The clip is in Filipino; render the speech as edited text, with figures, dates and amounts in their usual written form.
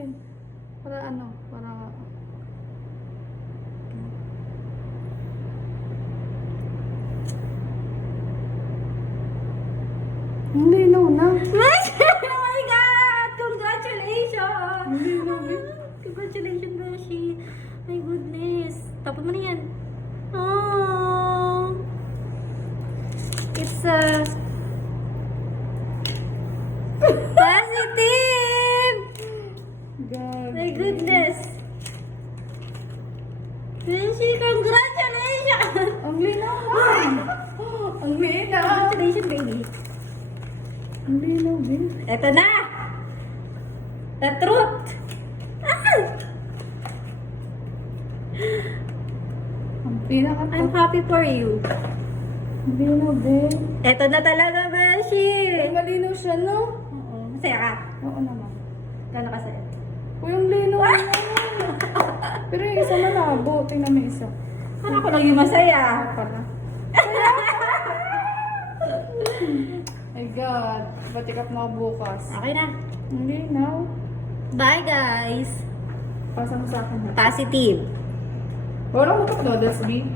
natin. Para ano, para... Hindi, no, na. Oh my God! Congratulations! Hindi, no, Congratulations, Beshi. My goodness. Tapos mo na yan. Oh. It's a... positive! God. My goodness. Beshi, congratulations! Ang linaw lang. Ang linaw. Congratulations, baby. Ang linaw, din. Eto na! The truth! Ah! Ang pinaka... I'm happy for you. Ang linaw, din. Eto na talaga, Beshi! Ang malinaw siya, no? Oo. Masaya ka? Oo naman. Gano'n ka saya? Uy, ang linaw naman. Pero yung isa malabo. Tingnan mo yung isa. Parang ako lang yung masaya. Pala. My God. Batik up mga bukas. Okay na. Ang linaw. Bye, guys! Pasa mo sa akin. Positive. Wala ko ito, Doodles B.